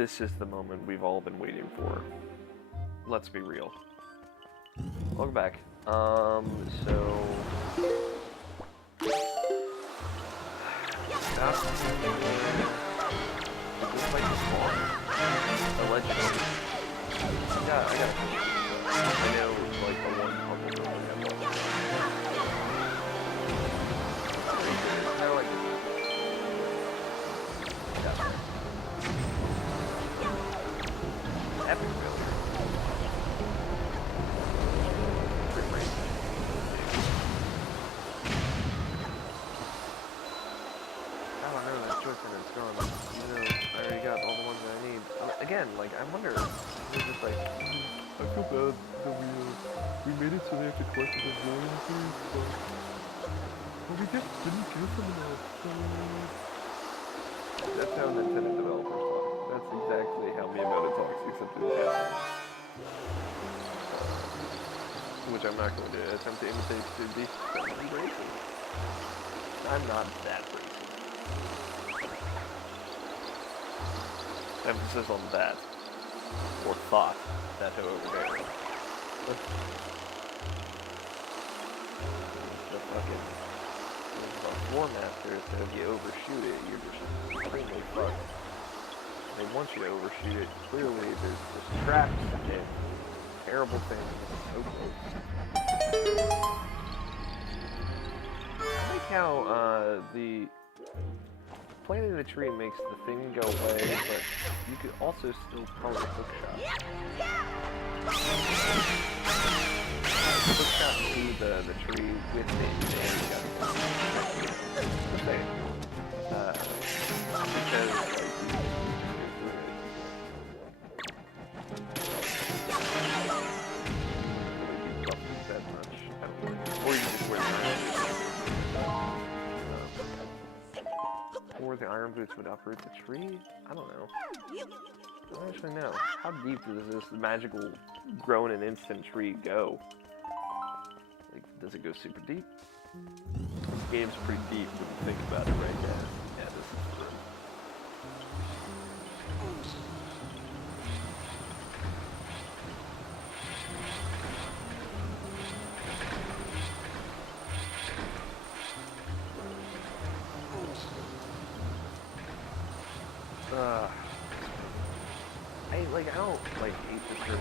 this is the moment we've all been waiting for. Let's be real. Welcome back. So... Stop. This might be small. Allegedly. I know, like, the one purple one I have one. Kind of like... Epic failure. Pretty great. I don't know, that joystick is gone. Even though I already got all the ones that I need. Again, like, I wonder, it's just like, I feel bad that we made it so they have to collect the royalties, but we just didn't give them enough. That's how Nintendo developers talk. That's exactly how Miyamoto talks, except in Japanese. Which I'm not going to attempt to imitate to be racist. I'm not that racist. Emphasis on that. Or thought. That however there. The fucking... The War Master, so if you overshoot it, you're just extremely fucked. They want you to overshoot it. Clearly, there's just traps and terrible things. Okay. I like how the planting the tree makes the thing go away, but you could also still probably hookshot. Hookshot to the tree with it. Because or the iron boots would uproot the tree? I don't know. I don't actually know. How deep does this magical grow in an instant tree go? Like, does it go super deep? This game's pretty deep when you think about it right now. Yeah, this is true. I don't, like, hate this for me.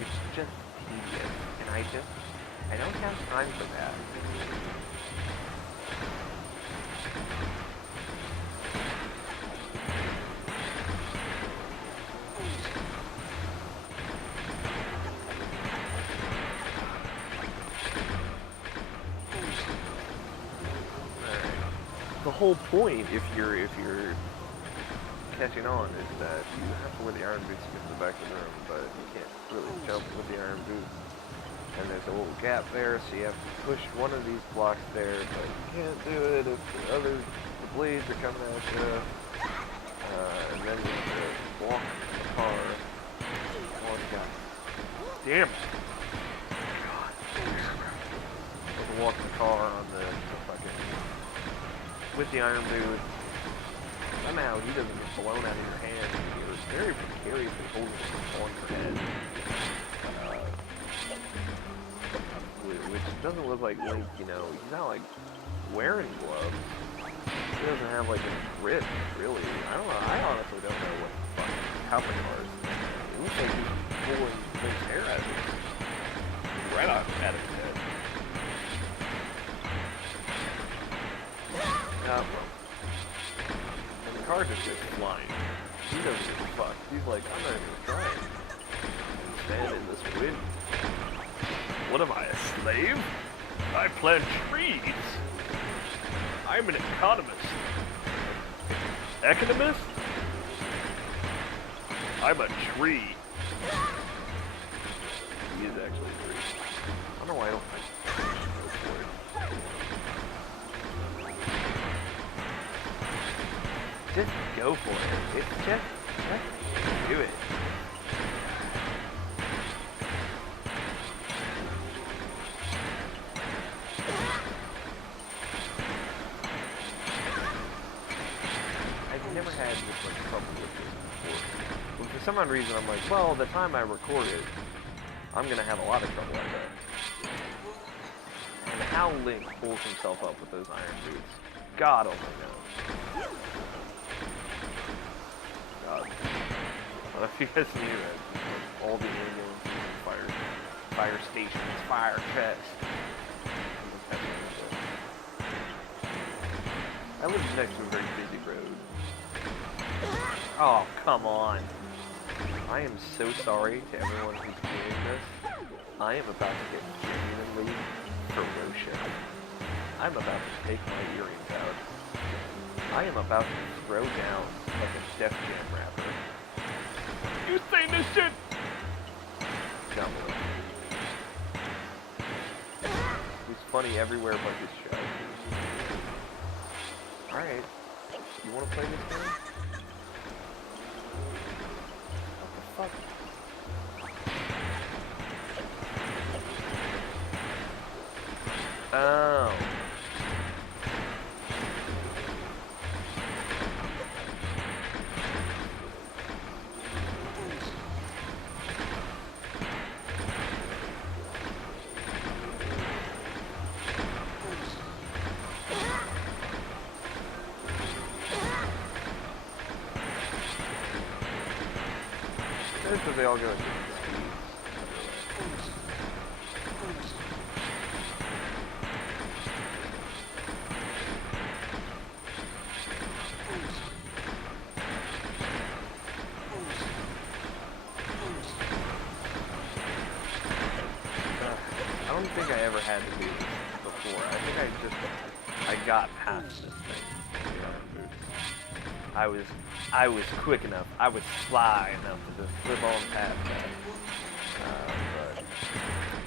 It's just tedious, and I don't have time for that. The whole point, if you're catching on, is that you have to wear the iron boots to get to the back of the room, but you can't really jump with the iron boots. And there's a little gap there, so you have to push one of these blocks there, but you can't do it if the blades are coming at you. And then you have to walk the car. Oh god. Damn it! God. You have to walk the car on the fucking... with the iron boot. Somehow he doesn't get blown out of your hand. You're very precariously holding it on your head. Which doesn't look like Link, you know, he's not like wearing gloves. He doesn't have like a grip, really. I don't know, I honestly don't know what the fuck happened to ours. It looks like he's pulling Link's hair out of his right off at his head. Well. And the car just goes flying. He doesn't give a fuck. He's like, I'm not even trying. Stand in this wind. What am I, a slave? I plant trees. I'm an economist. Economist? I'm a tree. He is actually a tree. I don't know why I don't think. Just go for it. It's just do it. some odd reason, I'm like, well, the time I record it, I'm gonna have a lot of trouble like that. And how Link pulls himself up with those iron boots, God only knows. God. I don't know if you guys knew that. All the ambulances, fire stations, fire trucks. I live next to a very busy road. Oh, come on. I am so sorry to everyone who's doing this. I am about to get genuinely ferocious. I'm about to take my earrings out. I am about to throw down like a Def Jam rapper. You say this shit! No. He's funny everywhere but his show. Alright. You wanna play this game? What the fuck? Oh. Because they all go at different speeds. I don't think I ever had to do this before. I think I got past this thing. I was quick enough. I was sly enough to just flip on past that.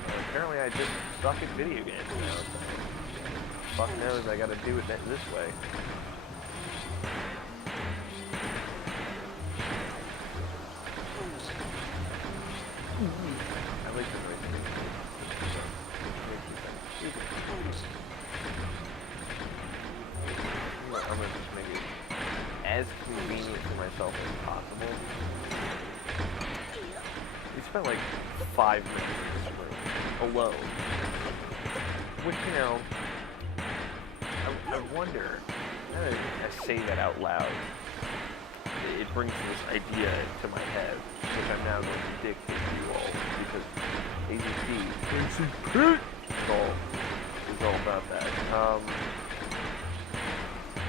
But apparently I just suck at video games now. So fuck knows I gotta do it this way. I like the noise. I'm gonna just make it as convenient for myself as possible. We spent like 5 minutes in this room alone. Which, you know, I wonder, now that I say that out loud, it brings this idea to my head, which I'm now going to dictate to you all, because AZP is all about that.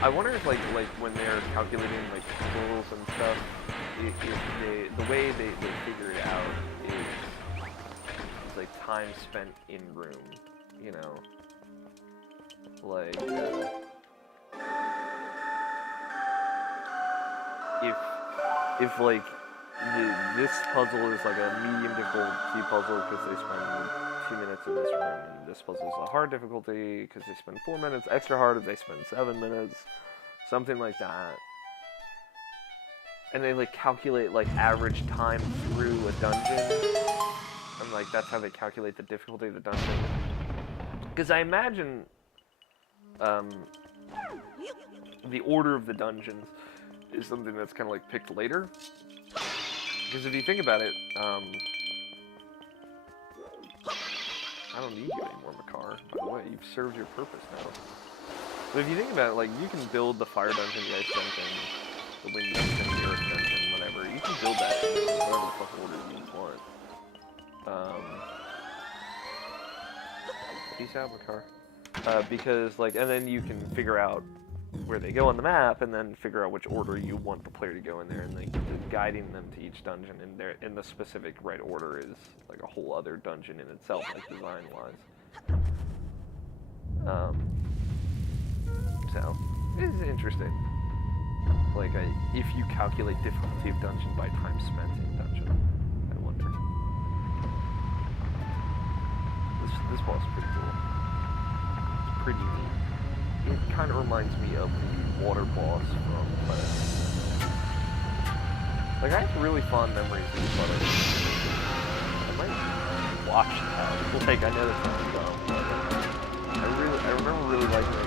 I wonder if like when they're calculating like puzzles and stuff, if the way they figure it out is like time spent in room, you know, like if like this puzzle is like a medium difficulty puzzle because they spend 2 minutes in this room, and this puzzle is a hard difficulty because they spend 4 minutes, extra hard if they spend 7 minutes, something like that. And they like calculate like average time through a dungeon, and like that's how they calculate the difficulty of the dungeon. Because I imagine the order of the dungeons is something that's kind of like picked later. Because if you think about it, I don't need you anymore, Makar. By the way, you've served your purpose now. But if you think about it, like, you can build the fire dungeon, the ice dungeon, the wind dungeon, the earth dungeon, whatever. You can build that in whatever the fuck order you want. Peace out, Makar. Because, like, and then you can figure out where they go on the map, and then figure out which order you want the player to go in there, and like guiding them to each dungeon in the specific right order is like a whole other dungeon in itself, like design wise. So it's interesting. Like if you calculate difficulty of dungeon by time spent in dungeon, I wonder. This boss is pretty cool. It's pretty neat. It kind of reminds me of the water boss from Planet. Like, I have really fond memories of this level. I might watch that. Like, I know that sounds dumb, but I remember really liking it.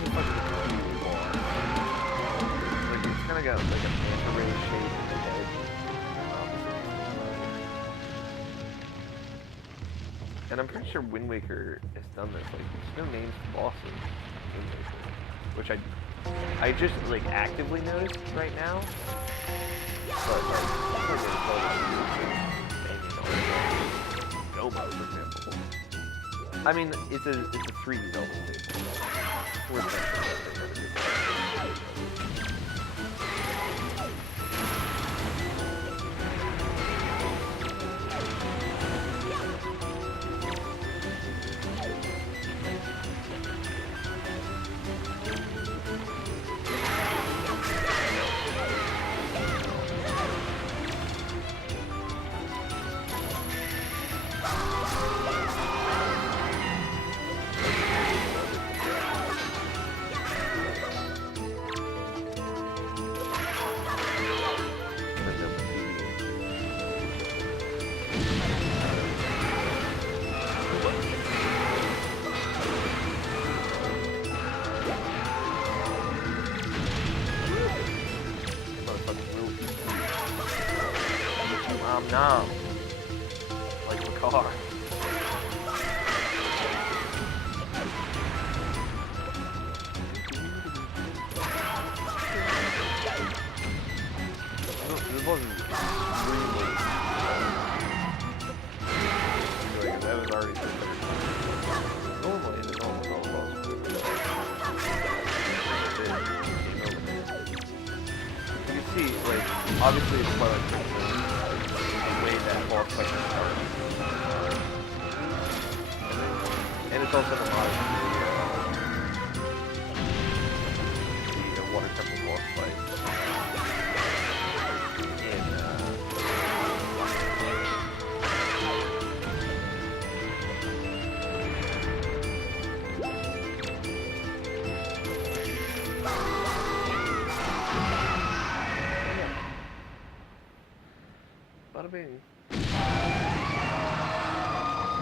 This is fucking got like a manta ray shape in the head. And I'm pretty sure Wind Waker has done this. Like, there's no names to bosses in Wind Waker, which I just like actively noticed right now. But like, Go mode, for example. I mean, it's a 3D Zelda stage. Nom. Like a car. This wasn't extremely like, that was already normally in the normal boss. You can see, like, obviously it's Twilight Princess. That boss fight starts. And it's also the mod the water temple boss fight. Bada bing.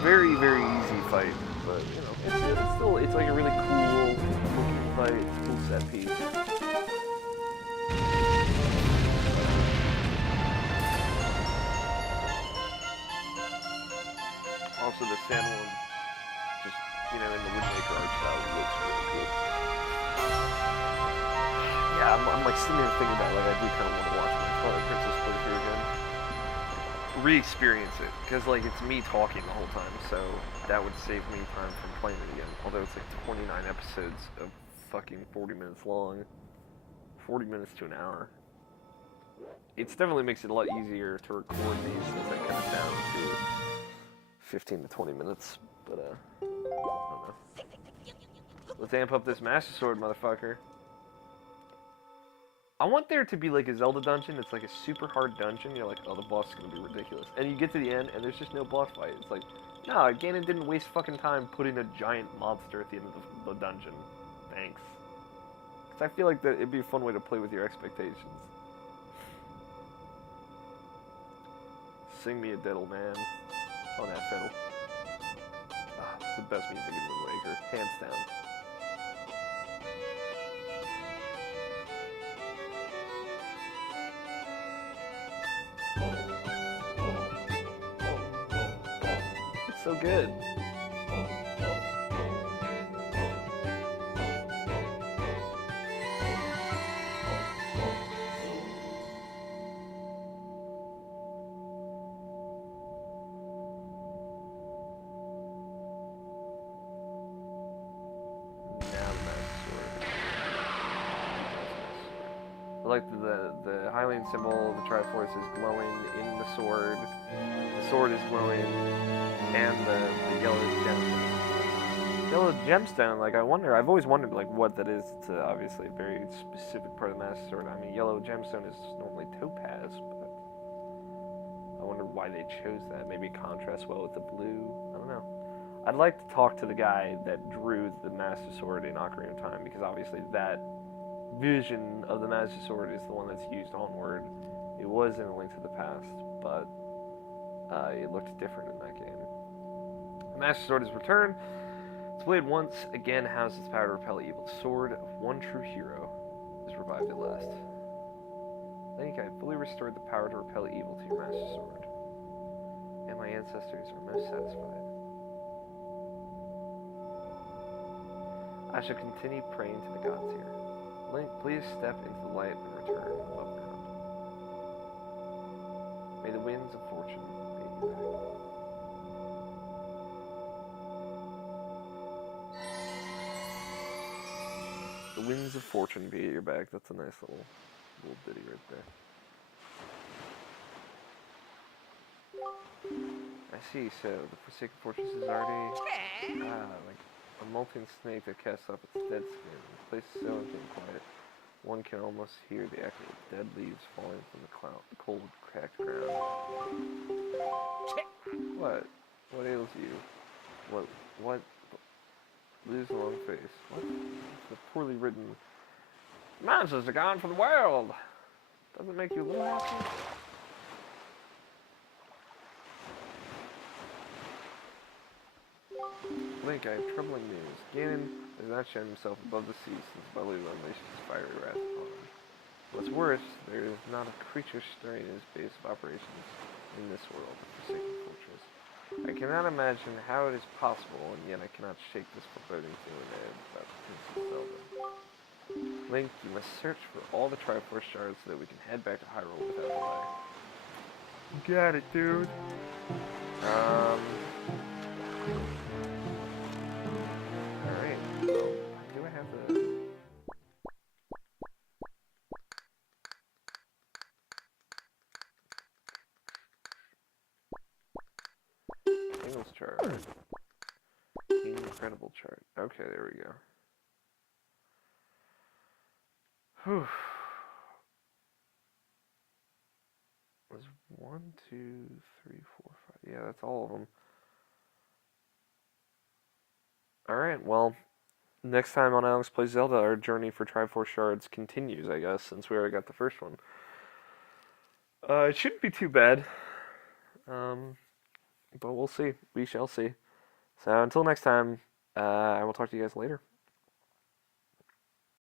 Very, very easy fight, but you know, it's still like a really cool looking fight, cool set piece. Also, the sand one, just you know, in the Wind Waker art style, looks really cool. Yeah, I'm like sitting there thinking about like I do kind of want to watch my Twilight Princess playthrough again. Re-experience it, because like it's me talking the whole time, so that would save me time from playing it again. Although it's like 29 episodes of fucking 40 minutes long, 40 minutes to an hour. It definitely makes it a lot easier to record these as I cut it down to 15 to 20 minutes, but I don't know. Let's amp up this Master Sword, motherfucker. I want there to be like a Zelda dungeon. It's like a super hard dungeon. You're like, oh, the boss is going to be ridiculous. And you get to the end, and there's just no boss fight. It's like, no, Ganon didn't waste fucking time putting a giant monster at the end of the dungeon. Thanks. Because I feel like that it'd be a fun way to play with your expectations. Sing me a diddle, man. On that fiddle. Ah, it's the best music in Wind Waker. Hands down. So good. Like the Hylian symbol, the Triforce is glowing in the sword. The sword is glowing, and the yellow gemstone. Yellow gemstone, like I've always wondered like what that is. It's obviously a very specific part of the Master Sword. I mean, yellow gemstone is normally topaz, but I wonder why they chose that. Maybe it contrasts well with the blue. I don't know. I'd like to talk to the guy that drew the Master Sword in Ocarina of Time, because obviously that vision of the Master Sword is the one that's used onward. It was in A Link to the Past, but it looked different in that game. The Master Sword is returned. Its blade once again houses its power to repel evil. The sword of one true hero is revived at last. Link, I fully restored the power to repel evil to your master sword. And my ancestors are most satisfied. I shall continue praying to the gods here. Link, please step into the light and return above ground. May the winds of fortune lead you back. The winds of fortune be at your back. That's a nice little ditty right there. I see, so the Forsaken Fortress is already like a molting snake that casts off its dead skin. The place is so empty and quiet, one can almost hear the echo of dead leaves falling from the cold, cracked ground. What? What ails you? What? Lose a long face. What? It's a poorly written. Monsters are gone from the world! Doesn't make you a little happy? Link, I have troubling news. Ganon has not shown himself above the sea since Baloo unleashed his fiery wrath upon him. What's worse, there is not a creature stirring his base of operations in this world, the Forsaken Fortress. I cannot imagine how it is possible, and yet I cannot shake this foreboding feeling I have about Princess Zelda. Link, you must search for all the Triforce shards so that we can head back to Hyrule without delay. Got it, dude. Alright, well, do I have the... Singles chart. Incredible chart. Okay, there we go. Whew. Was 1, 2, 3, 4, 5. Yeah, that's all of them. Alright, well, next time on Alex Plays Zelda, our journey for Triforce Shards continues, I guess, since we already got the first one. It shouldn't be too bad. But we'll see. We shall see. So until next time, I will talk to you guys later.